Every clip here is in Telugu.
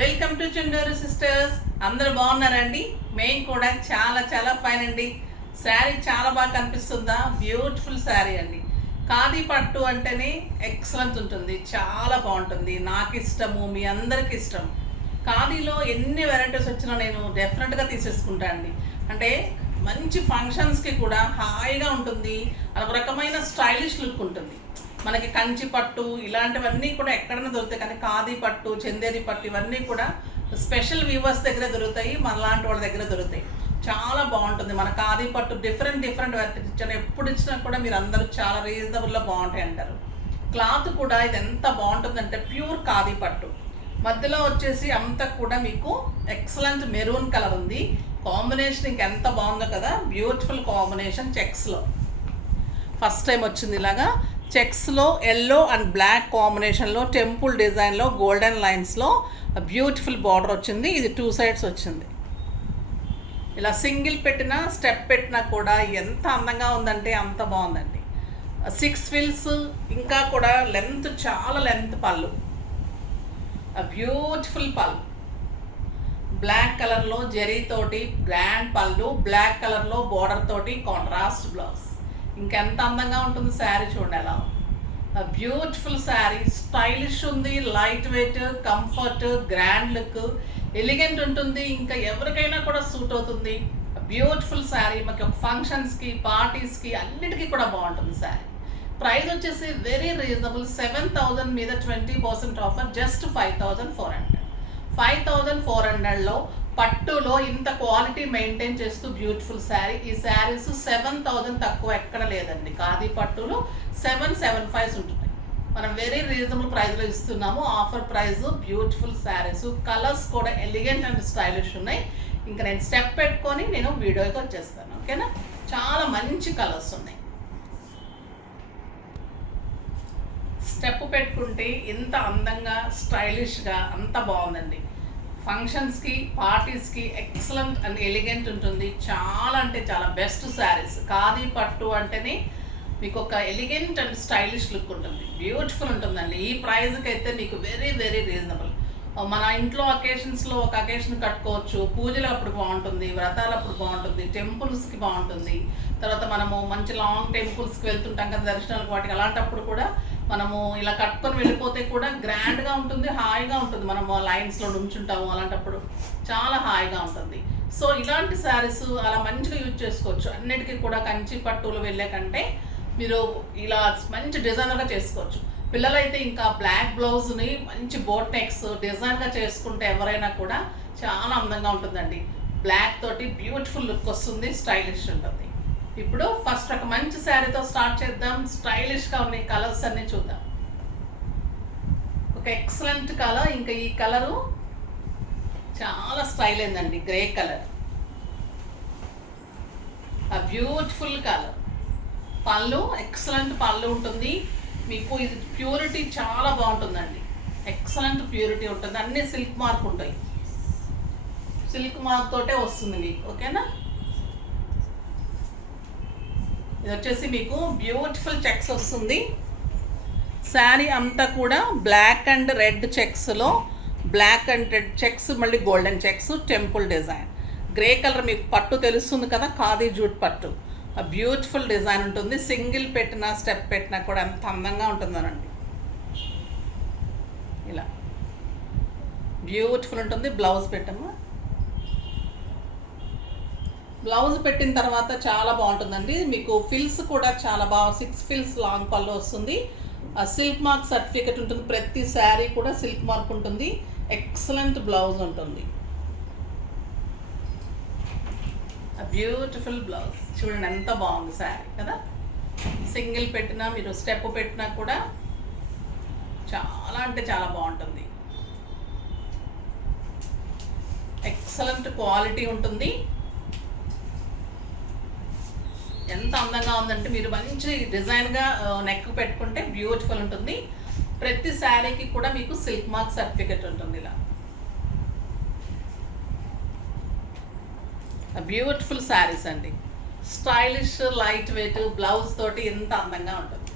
Welcome to Chunduru sisters. అందరూ బాగున్నారండి? మేము కూడా చాలా చాలా ఫైన్ అండి. శారీ చాలా బాగా కనిపిస్తుందా? బ్యూటిఫుల్ శారీ అండి. ఖాదీ పట్టు అంటేనే ఎక్సలెంట్ ఉంటుంది, చాలా బాగుంటుంది. నాకు ఇష్టము, మీ అందరికి ఇష్టం. ఖాదీలో ఎన్ని వెరైటీస్ వచ్చినా నేను డెఫినెట్గా తీసేసుకుంటా అండి. అంటే మంచి ఫంక్షన్స్కి కూడా హాయిగా ఉంటుంది, అదొక రకమైన స్టైలిష్ లుక్ ఉంటుంది. మనకి కంచి పట్టు ఇలాంటివన్నీ కూడా ఎక్కడైనా దొరుకుతాయి, కానీ ఖాదీ పట్టు, చందేరి పట్టు ఇవన్నీ కూడా స్పెషల్ వ్యూవర్స్ దగ్గర దొరుకుతాయి, మన లాంటి వాళ్ళ దగ్గర దొరుకుతాయి. చాలా బాగుంటుంది మన ఖాదీ పట్టు. డిఫరెంట్ వెరైటీస్ ఇచ్చాను, ఎప్పుడు ఇచ్చినా కూడా మీరు అందరూ చాలా రీజనబుల్లో బాగుంటాయి అంటారు. క్లాత్ కూడా ఇది ఎంత బాగుంటుందంటే ప్యూర్ ఖాదీ పట్టు. మధ్యలో వచ్చేసి అంతా కూడా మీకు ఎక్సలెంట్ మెరూన్ కలర్ ఉంది. కాంబినేషన్ ఇంకెంత బాగుందో కదా, బ్యూటిఫుల్ కాంబినేషన్. చెక్స్లో ఫస్ట్ టైం వచ్చింది ఇలాగా. చెక్స్లో ఎల్లో అండ్ బ్లాక్ కాంబినేషన్లో టెంపుల్ డిజైన్లో గోల్డెన్ లైన్స్లో బ్యూటిఫుల్ బార్డర్ వచ్చింది. ఇది 2 సైడ్స్ వచ్చింది. ఇలా సింగిల్ పెట్టినా స్టెప్ పెట్టినా కూడా ఎంత అందంగా ఉందంటే అంత బాగుందండి. 6 ఫిల్స్, ఇంకా కూడా లెంత్, చాలా లెంత్ పళ్ళు, బ్యూటిఫుల్ పళ్ళు. బ్లాక్ కలర్లో జరీతోటి గ్రాండ్ పళ్ళు, బ్లాక్ కలర్లో బోర్డర్ తోటి కాంట్రాస్ట్ బ్లౌజ్. ఇంకెంత అందంగా ఉంటుంది శారీ, చూడండి ఎలా. బ్యూటిఫుల్ శారీ, స్టైలిష్ ఉంది, light weight, comfort, grand look, elegant ఉంటుంది. ఇంకా ఎవరికైనా కూడా సూట్ అవుతుంది. బ్యూటిఫుల్ శారీ. మాకు ఫంక్షన్స్కి, పార్టీస్కి అన్నిటికీ కూడా బాగుంటుంది శారీ. ప్రైస్ వచ్చేసి వెరీ రీజనబుల్. 7,000 మీద 20% ఆఫర్, జస్ట్ 5,400. 5,400లో పట్టులో ఇంత క్వాలిటీ మెయింటైన్ చేస్తూ బ్యూటిఫుల్ శారీ. ఈ శారీస్ 7,000 తక్కువ ఎక్కడ లేదండి. ఖాదీ పట్టులో 775 ఉంటుంది. మనం వెరీ రీజనబుల్ ప్రైస్లో ఇస్తున్నాము. Offer price, beautiful saris. Colours కూడా ఎలిగెంట్ అండ్ స్టైలిష్ ఉన్నాయి. ఇంకా నేను స్టెప్ పెట్టుకొని నేను వీడియోకి వచ్చేస్తాను, ఓకేనా? చాలా మంచి కలర్స్ ఉన్నాయి. స్టెప్ పెట్టుకుంటే ఇంత అందంగా స్టైలిష్గా అంత బాగుందండి. ఫంక్షన్స్కి, పార్టీస్కి ఎక్సలెంట్ అండ్ ఎలిగెంట్ ఉంటుంది. చాలా అంటే చాలా బెస్ట్ శారీస్. ఖాదీ పట్టు అంటేనే మీకు ఒక ఎలిగెంట్ అండ్ స్టైలిష్ లుక్ ఉంటుంది, బ్యూటిఫుల్ ఉంటుందండి. ఈ ప్రైస్కి అయితే మీకు వెరీ వెరీ రీజనబుల్. మన ఇంట్లో అకేషన్స్లో ఒక అకేషన్ కట్టుకోవచ్చు, పూజలు అప్పుడు బాగుంటుంది, వ్రతాలు అప్పుడు బాగుంటుంది, టెంపుల్స్కి బాగుంటుంది. తర్వాత మనము మంచి లాంగ్ టెంపుల్స్కి వెళ్తుంటాం కదా, దర్శనాలకు, వాటికి అలాంటప్పుడు కూడా మనము ఇలా కట్టుకొని వెళ్ళిపోతే కూడా గ్రాండ్గా ఉంటుంది, హాయిగా ఉంటుంది. మనము లైన్స్లో నుంచుంటాము, అలాంటప్పుడు చాలా హాయిగా ఉంటుంది. సో ఇలాంటి శారీస్ అలా మంచిగా యూజ్ చేసుకోవచ్చు. అన్నిటికీ కూడా కంచి పట్టులు వెళ్ళే కంటే మీరు ఇలా మంచి డిజైనర్గా చేసుకోవచ్చు. పిల్లలైతే ఇంకా బ్లాక్ బ్లౌజ్ని మంచి బోట్ నెక్స్ డిజైన్గా చేసుకుంటే ఎవరైనా కూడా చాలా అందంగా ఉంటుందండి. బ్లాక్ తోటి బ్యూటిఫుల్ లుక్ వస్తుంది, స్టైలిష్ ఉంటుంది. ఇప్పుడు ఫస్ట్ ఒక మంచి శారీతో స్టార్ట్ చేద్దాం. స్టైలిష్గా ఉన్న కలర్స్ అన్నీ చూద్దాం. ఒక ఎక్సలెంట్ కలర్, ఇంకా ఈ కలరు చాలా స్టైల్ అయిందండి. గ్రే కలర్, ఆ బ్యూటిఫుల్ కలర్. పళ్ళు ఎక్సలెంట్ పళ్ళు ఉంటుంది మీకు. ఇది ప్యూరిటీ చాలా బాగుంటుందండి, ఎక్సలెంట్ ప్యూరిటీ ఉంటుంది. అన్నీ సిల్క్ మార్క్ ఉంటాయి, సిల్క్ మార్క్ తోటే వస్తుంది మీకు, ఓకేనా? ఇది వచ్చేసి మీకు బ్యూటిఫుల్ చెక్స్ వస్తుంది. శారీ అంతా కూడా బ్లాక్ అండ్ రెడ్ చెక్స్లో, బ్లాక్ అండ్ రెడ్ చెక్స్, మళ్ళీ golden checks, temple design. Grey colour మీకు పట్టు తెలుస్తుంది కదా, ఖాదీ జూట్ పట్టు. ఆ బ్యూటిఫుల్ డిజైన్ ఉంటుంది. సింగిల్ పెట్టినా స్టెప్ పెట్టినా కూడా ఎంత అందంగా ఉంటుందనండి. ఇలా బ్యూటిఫుల్ ఉంటుంది. బ్లౌజ్ పెట్టమ్మా. బ్లౌజ్ పెట్టిన తర్వాత చాలా బాగుంటుందండి. మీకు ఫిల్స్ కూడా చాలా బాగా, 6 ఫిల్స్ లాంగ్ పళ్ళు వస్తుంది. సిల్క్ మార్క్ సర్టిఫికెట్ ఉంటుంది. ప్రతి శారీ కూడా సిల్క్ మార్క్ ఉంటుంది. ఎక్సలెంట్ బ్లౌజ్ ఉంటుంది. బ్యూటిఫుల్ బ్లౌజ్ చూడండి ఎంత బాగుంది శారీ కదా. సింగిల్ పెట్టినా మీరు స్టెప్ పెట్టినా కూడా చాలా అంటే చాలా బాగుంటుంది. ఎక్సలెంట్ క్వాలిటీ ఉంటుంది. ఎంత అందంగా ఉందంటే మీరు మంచి డిజైన్గా నెక్ పెట్టుకుంటే బ్యూటిఫుల్ ఉంటుంది. ప్రతి శారీకి కూడా మీకు సిల్క్ మార్క్ సర్టిఫికెట్ ఉంటుంది. ఇలా బ్యూటిఫుల్ శారీస్ అండి. స్టైలిష్, లైట్ వెయిట్, బ్లౌజ్ తోటి ఎంత అందంగా ఉంటుంది.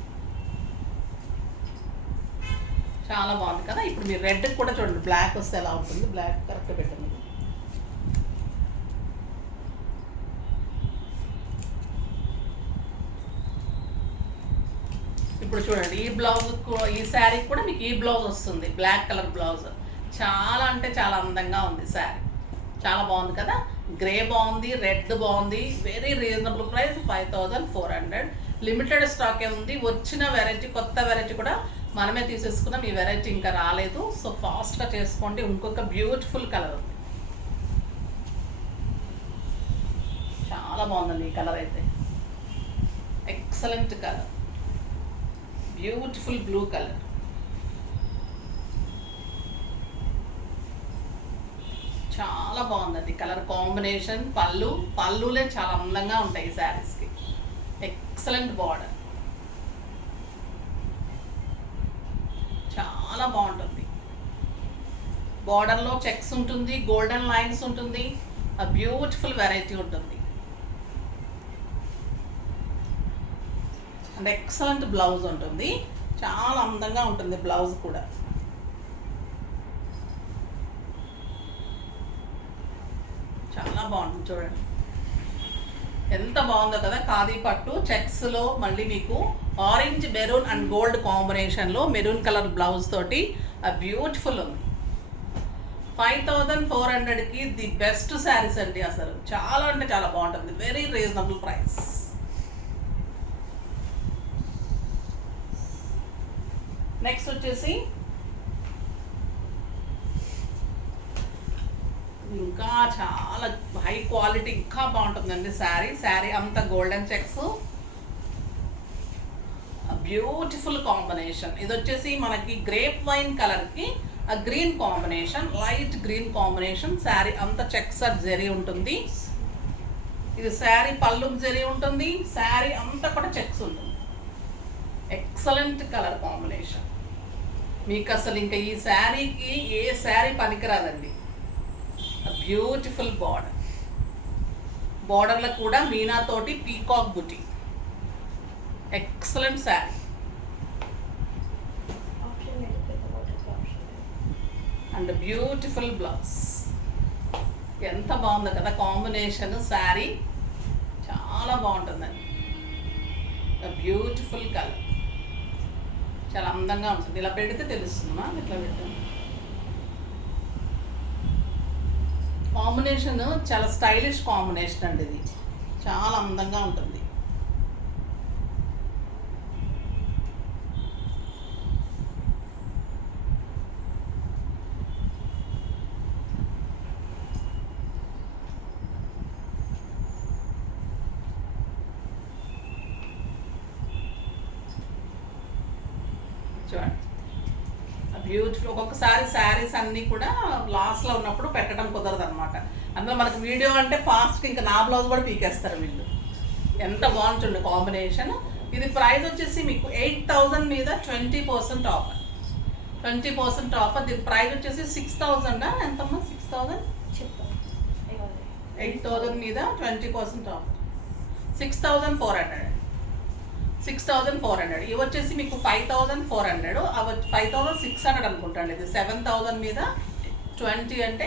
చాలా బాగుంది కదా. ఇప్పుడు మీరు రెడ్ కూడా చూడండి, బ్లాక్ వస్తే ఎలా ఉంటుంది. బ్లాక్ కరెక్ట్ పెట్టండి. ఇప్పుడు చూడండి, ఈ బ్లౌజ్ ఈ శారీ కూడా మీకు ఈ బ్లౌజ్ వస్తుంది, బ్లాక్ కలర్ బ్లౌజ్. చాలా అంటే చాలా అందంగా ఉంది శారీ, చాలా బాగుంది కదా. గ్రే బాగుంది, రెడ్ బాగుంది. Very reasonable price 5400. లిమిటెడ్ స్టాకే ఉంది. వచ్చిన వెరైటీ, కొత్త వెరైటీ కూడా మనమే తీసేసుకున్నాం. ఈ వెరైటీ ఇంకా రాలేదు, సో ఫాస్ట్గా చేసుకోండి. ఇంకొక బ్యూటిఫుల్ కలర్ ఉంది, చాలా బాగుందండి ఈ కలర్ అయితే. Excellent colour, beautiful blue colour. చాలా బాగుందండి కలర్ కాంబినేషన్. పళ్ళులే చాలా అందంగా ఉంటాయి ఈ శారీస్కి. ఎక్సలెంట్ బార్డర్, చాలా బాగుంటుంది. బార్డర్లో చెక్స్ ఉంటుంది, గోల్డెన్ లైన్స్ ఉంటుంది, ఆ బ్యూటిఫుల్ వెరైటీ ఉంటుంది. అండ్ ఎక్సలెంట్ బ్లౌజ్ ఉంటుంది, చాలా అందంగా ఉంటుంది బ్లౌజ్ కూడా. చాలా బాగుంటుంది చూడండి, ఎంత బాగుందో కదా. ఖాదీ పట్టు చెక్స్లో మళ్ళీ మీకు ఆరెంజ్, మెరూన్ అండ్ గోల్డ్ కాంబినేషన్లో మెరూన్ కలర్ బ్లౌజ్ తోటి బ్యూటిఫుల్ ఉంది. 5400కి ది బెస్ట్ శారీస్ అండి. అసలు చాలా అంటే చాలా బాగుంటుంది. Very reasonable price. నెక్స్ట్ వచ్చేసి ఇంకా చాలా హై క్వాలిటీ, ఇంకా బాగుంటుందండి శారీ అంతా గోల్డెన్ చెక్స్, బ్యూటిఫుల్ కాంబినేషన్. ఇది వచ్చేసి మనకి గ్రేప్ వైన్ కలర్కి green combination, light green combination. Sari అంతా చెక్స్ జరీ ఉంటుంది. ఇది శారీ పళ్ళుకు జరీ ఉంటుంది, శారీ అంతా కూడా చెక్స్ ఉంటుంది. Excellent colour combination. మీకు అసలు ఇంకా ఈ శారీకి ఏ శారీ పనికిరాదండి. బ్యూటిఫుల్ బార్డర్, బార్డర్లో కూడా మీనాతోటి peacock buti. Excellent sari. And beautiful blouse. ఎంత బాగుందో కదా కాంబినేషన్. శారీ చాలా బాగుంటుందండి. బ్యూటిఫుల్ కలర్, చాలా అందంగా ఉంటుంది. ఇలా పెడితే తెలుస్తుందా, ఇట్లా పెట్టాను. కాంబినేషన్ చాలా స్టైలిష్ కాంబినేషన్ అండి. ఇది చాలా అందంగా ఉంటుంది. చూడండి, బ్యూటిఫుల్. ఒక్కొక్కసారి శారీస్ అన్నీ కూడా లాస్ట్లో ఉన్నప్పుడు పెట్టడం కుదరదు అనమాట. అందులో మనకు వీడియో అంటే ఫాస్ట్గా ఇంకా నా బ్లౌజ్ కూడా పీకేస్తారు వీళ్ళు. ఎంత బాగుంటుంది కాంబినేషన్. ఇది ప్రైస్ వచ్చేసి మీకు 8000 మీద 20% ఆఫర్. 20% ఆఫర్. దీని ప్రైస్ వచ్చేసి 6000. ఎంతమ్మా? 6000 8000 మీద 20% ఆఫర్. 6400. 6400. ఇవి వచ్చేసి మీకు 5400. అవి 5600 అనుకుంటాండి. ఇది 7000 మీద 20 అంటే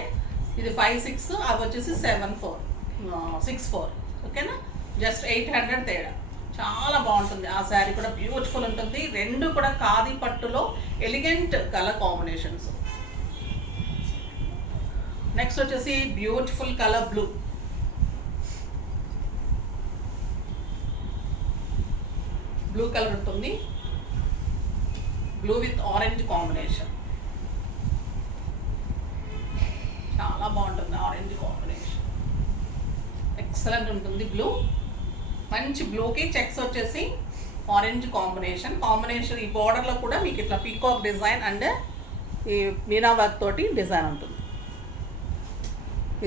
ఇది 56. అవి వచ్చేసి 64. ఓకేనా, జస్ట్ 800 తేడా. చాలా బాగుంటుంది. ఆ శారీ కూడా బ్యూటిఫుల్ ఉంటుంది. రెండు కూడా ఖాదీ పట్టులో ఎలిగెంట్ కలర్ కాంబినేషన్స్. నెక్స్ట్ వచ్చేసి beautiful colour blue. Blue colour ఉంటుంది, బ్లూ విత్ ఆరెంజ్ కాంబినేషన్. చాలా బాగుంటుంది ఆరెంజ్ కాంబినేషన్. ఎక్సలెంట్ ఉంటుంది బ్లూ. మంచి బ్లూకి చెక్స్ వచ్చేసి ఆరెంజ్ కాంబినేషన్. ఈ బోర్డర్లో కూడా మీకు ఇట్లా పీకాక్ డిజైన్ అండ్ ఈ మీనా వర్క్ తోటి డిజైన్ ఉంటుంది.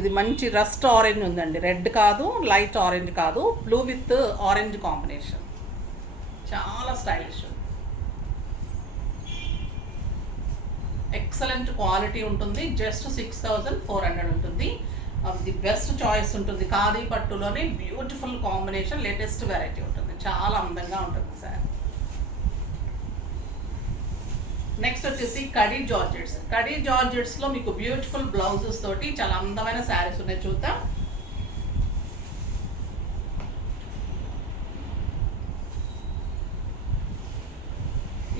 ఇది మంచి రస్ట్ ఆరెంజ్ ఉందండి, రెడ్ కాదు, లైట్ ఆరెంజ్ కాదు, బ్లూ విత్ ఆరెంజ్ కాంబినేషన్. చాలా స్టైలిష్, ఎక్సలెంట్ క్వాలిటీ ఉంటుంది. జస్ట్ 6400 ఉంటుంది. ది బెస్ట్ చాయిస్ ఉంటుంది. ఖాదీ పట్టులోనే బ్యూటిఫుల్ కాంబినేషన్, లేటెస్ట్ వెరైటీ ఉంటుంది. చాలా అందంగా ఉంటుంది సార్. నెక్స్ట్ వచ్చేసి కడీ జార్జెట్స్. కడీ జార్జెట్స్లో మీకు బ్యూటిఫుల్ బ్లౌజెస్ తోటి చాలా అందమైన శారీస్ ఉన్నాయి, చూద్దాం.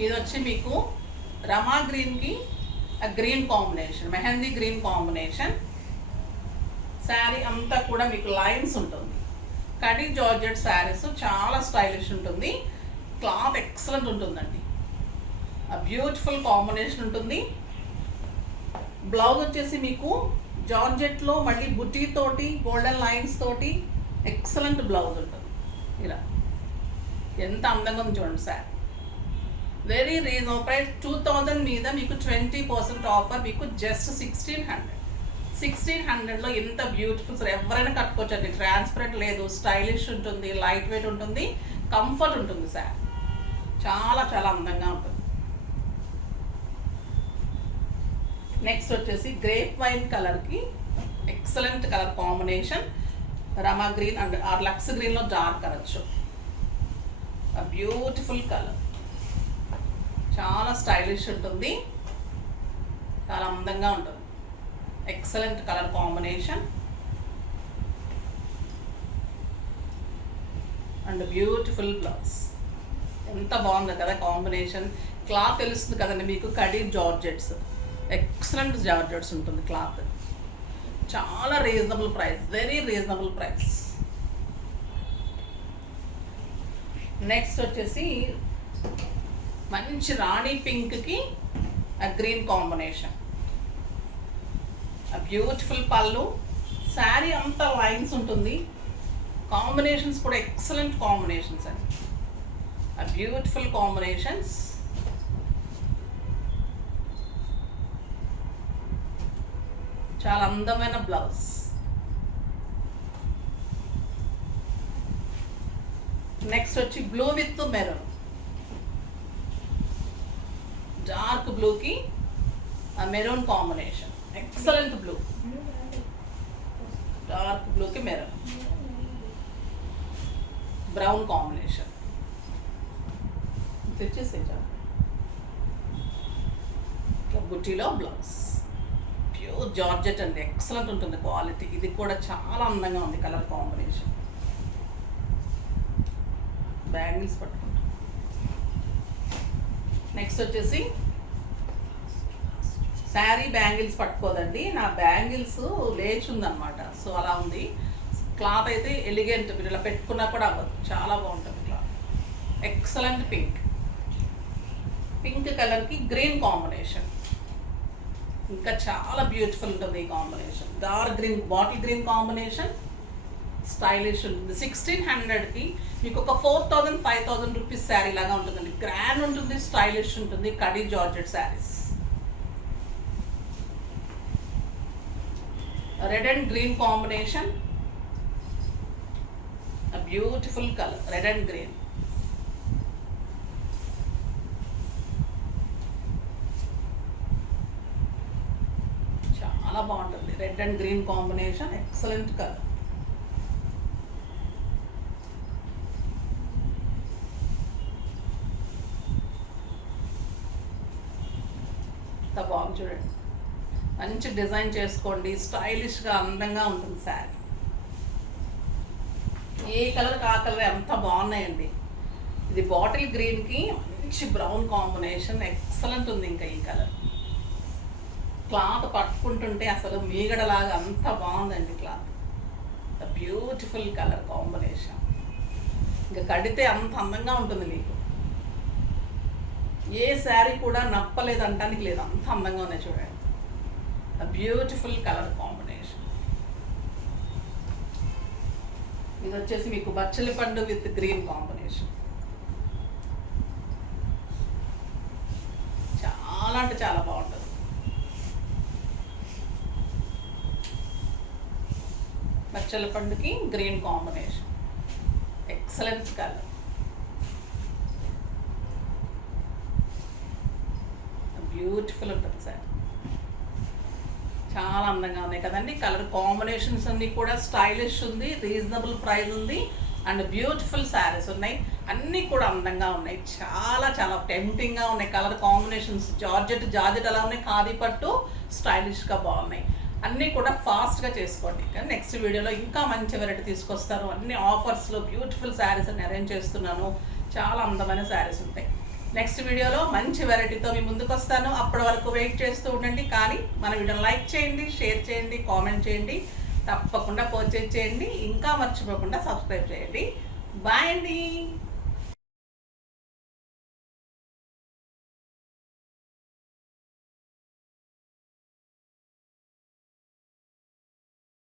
ఇది వచ్చి మీకు రమా గ్రీన్కి green combination, mehndi green combination. Sari అంతా కూడా మీకు లైన్స్ ఉంటుంది. కడీ జార్జెట్ శారీస్ చాలా స్టైలిష్ ఉంటుంది. క్లాత్ ఎక్సలెంట్ ఉంటుందండి. బ్యూటిఫుల్ కాంబినేషన్ ఉంటుంది. బ్లౌజ్ వచ్చేసి మీకు జార్జెట్లో మళ్ళీ బుటీ తోటి గోల్డెన్ లైన్స్ తోటి ఎక్సలెంట్ బ్లౌజ్ ఉంటుంది. ఇలా ఎంత అందంగా ఉంది చూడండి శారీ. Very reasonable price. 2000 మీద మీకు 20% ఆఫర్. మీకు జస్ట్ 1600లో ఎంత బ్యూటిఫుల్ సార్, ఎవరైనా కట్టుకోవచ్చండి. ట్రాన్స్పరెంట్ లేదు, స్టైలిష్ ఉంటుంది, లైట్ వెయిట్ ఉంటుంది, కంఫర్ట్ ఉంటుంది సార్. చాలా చాలా అందంగా ఉంటుంది. నెక్స్ట్ వచ్చేసి గ్రేప్ వైన్ కలర్కి excellent colour combination. Rama green and లక్స్ గ్రీన్లో డార్క్ అనొచ్చు. బ్యూటిఫుల్ కలర్, చాలా స్టైలిష్ ఉంటుంది, చాలా అందంగా ఉంటుంది. Excellent colour combination and beautiful blouse. ఎంత బాగుంది కదా కాంబినేషన్. క్లాత్ తెలుస్తుంది కదండి మీకు, కడీ జార్జెట్స్, ఎక్సలెంట్ జార్జెట్స్ ఉంటుంది క్లాత్. చాలా reasonable price, very reasonable price. Next వచ్చేసి మంచి రాణి పింక్కి గ్రీన్ కాంబినేషన్. బ్యూటిఫుల్ పళ్ళు. శారీ అంతా లైన్స్ ఉంటుంది. కాంబినేషన్స్ కూడా ఎక్సలెంట్ కాంబినేషన్స్ అండి. Beautiful combinations. చాలా అందమైన బ్లౌజ్. నెక్స్ట్ వచ్చి బ్లూ విత్ మెరూన్. డార్క్ బ్లూకి maroon combination. Excellent blue, dark బ్లూకి మెరూన్, బ్రౌన్ కాంబినేషన్. తెచ్చేసే బుట్టీలో బ్లౌజ్. ప్యూర్ జార్జెట్ అండి, ఎక్సలెంట్ ఉంటుంది క్వాలిటీ. ఇది కూడా చాలా అందంగా ఉంది కలర్ కాంబినేషన్. బ్యాంగిల్స్ పట్టుకుంటాం. నెక్స్ట్ వచ్చేసి శారీ బ్యాంగిల్స్ పట్టుకోదండి, నా బ్యాంగిల్స్ లేచి ఉందన్నమాట, సో అలా ఉంది. క్లాత్ అయితే ఎలిగెంట్, మీరు ఇలా పెట్టుకున్నా కూడా అవ్వదు, చాలా బాగుంటుంది క్లాత్. ఎక్సలెంట్ పింక్, పింక్ కలర్కి గ్రీన్ కాంబినేషన్. ఇంకా చాలా బ్యూటిఫుల్ ఉంటుంది ఈ combination. Dark green, bottle green combination, stylish ఉంటుంది. 1600కి మీకు ఒక 4000 5000 రూపీస్ శారీ లాగా ఉంటుందండి. గ్రాండ్ ఉంటుంది, స్టైలిష్ ఉంటుంది. Khadi georgette saris. Red and green combination. Beautiful colour, red and green. చాలా బాగుంటుంది. Red and green combination, excellent colour. బాగుంది చూడండి. మంచి డిజైన్ చేసుకోండి, స్టైలిష్గా అందంగా ఉంటుంది శారీ. ఏ కలర్కి ఆ కలర్ ఎంత బాగున్నాయండి. ఇది బాటిల్ గ్రీన్కి మంచి బ్రౌన్ కాంబినేషన్, ఎక్సలెంట్ ఉంది. ఇంకా ఈ కలర్ క్లాత్ పట్టుకుంటుంటే అసలు మీగడలాగా అంత బాగుందండి క్లాత్. Beautiful colour combination. ఇంకా కడితే అంత అందంగా ఉంటుంది మీకు. ఏ శారీ కూడా నప్పలేదు అంటానికి లేదు, అంత అందంగా ఉన్నాయి చూడండి. Beautiful colour combination. ఇది వచ్చేసి మీకు బచ్చలి పండు విత్ గ్రీన్ కాంబినేషన్. చాలా అంటే చాలా బాగుంటుంది. బచ్చలి పండుకి green combination, excellent colour. Beautiful ఉంటుంది సార్. చాలా అందంగా ఉన్నాయి కదండి. కలర్ కాంబినేషన్స్ అన్నీ కూడా స్టైలిష్ ఉంది, రీజనబుల్ ప్రైస్ ఉంది. అండ్ బ్యూటిఫుల్ శారీస్ ఉన్నాయి. అన్నీ కూడా అందంగా ఉన్నాయి, చాలా చాలా టెంప్టింగ్గా ఉన్నాయి. కలర్ కాంబినేషన్స్ జార్జెట్ అలా ఉన్నాయి. ఖాదీ పట్టు స్టైలిష్గా బాగున్నాయి. అన్నీ కూడా ఫాస్ట్గా చేసుకోండి. కానీ నెక్స్ట్ వీడియోలో ఇంకా మంచి వెరైటీ తీసుకొస్తాను. అన్ని ఆఫర్స్లో బ్యూటిఫుల్ శారీస్ అన్ని అరేంజ్ చేస్తున్నాను. చాలా అందమైన శారీస్ ఉంటాయి. నెక్స్ట్ వీడియోలో మంచి వెరైటీతో మీ ముందుకు వస్తాను. అప్పటి వరకు వెయిట్ చేస్తూ ఉండండి. కానీ మన వీడియోని లైక్ చేయండి, షేర్ చేయండి, కామెంట్ చేయండి, తప్పకుండా పర్చేజ్ చేయండి. ఇంకా మర్చిపోకుండా సబ్స్క్రైబ్ చేయండి. బాయ్ అండి.